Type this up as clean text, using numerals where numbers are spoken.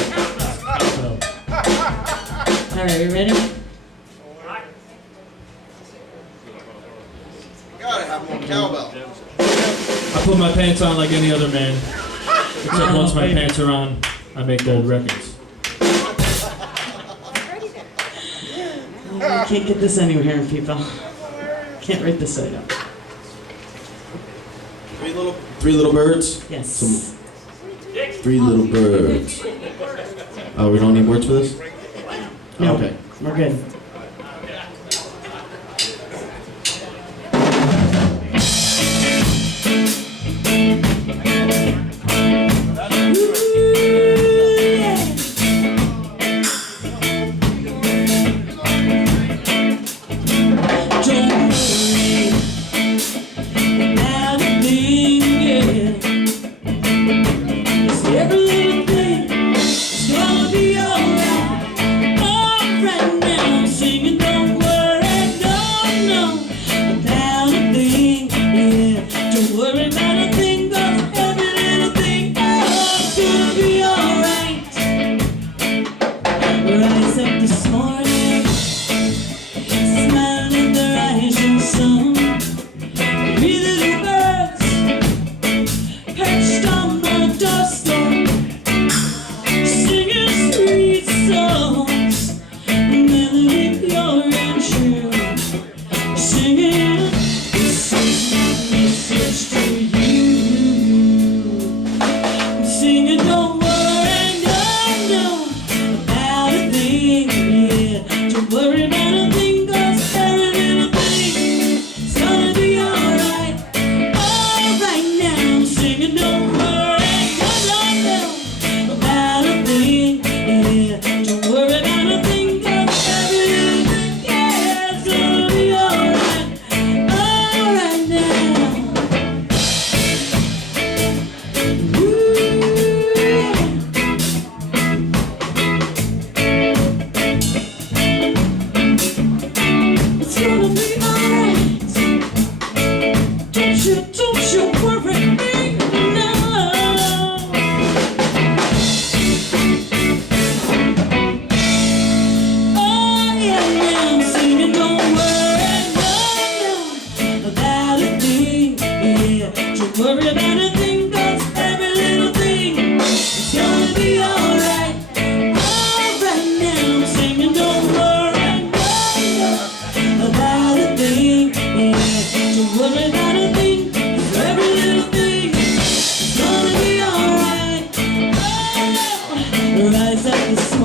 So, Alright, you ready? Gotta have more cowbell. I put my pants on like any other man. Except once my pants are on, I make gold records. I can't get this anywhere, people. Can't write this item. Three little birds? Yes. Three little birds. Oh, we don't need words for this? No, Okay. we're good. Rise up the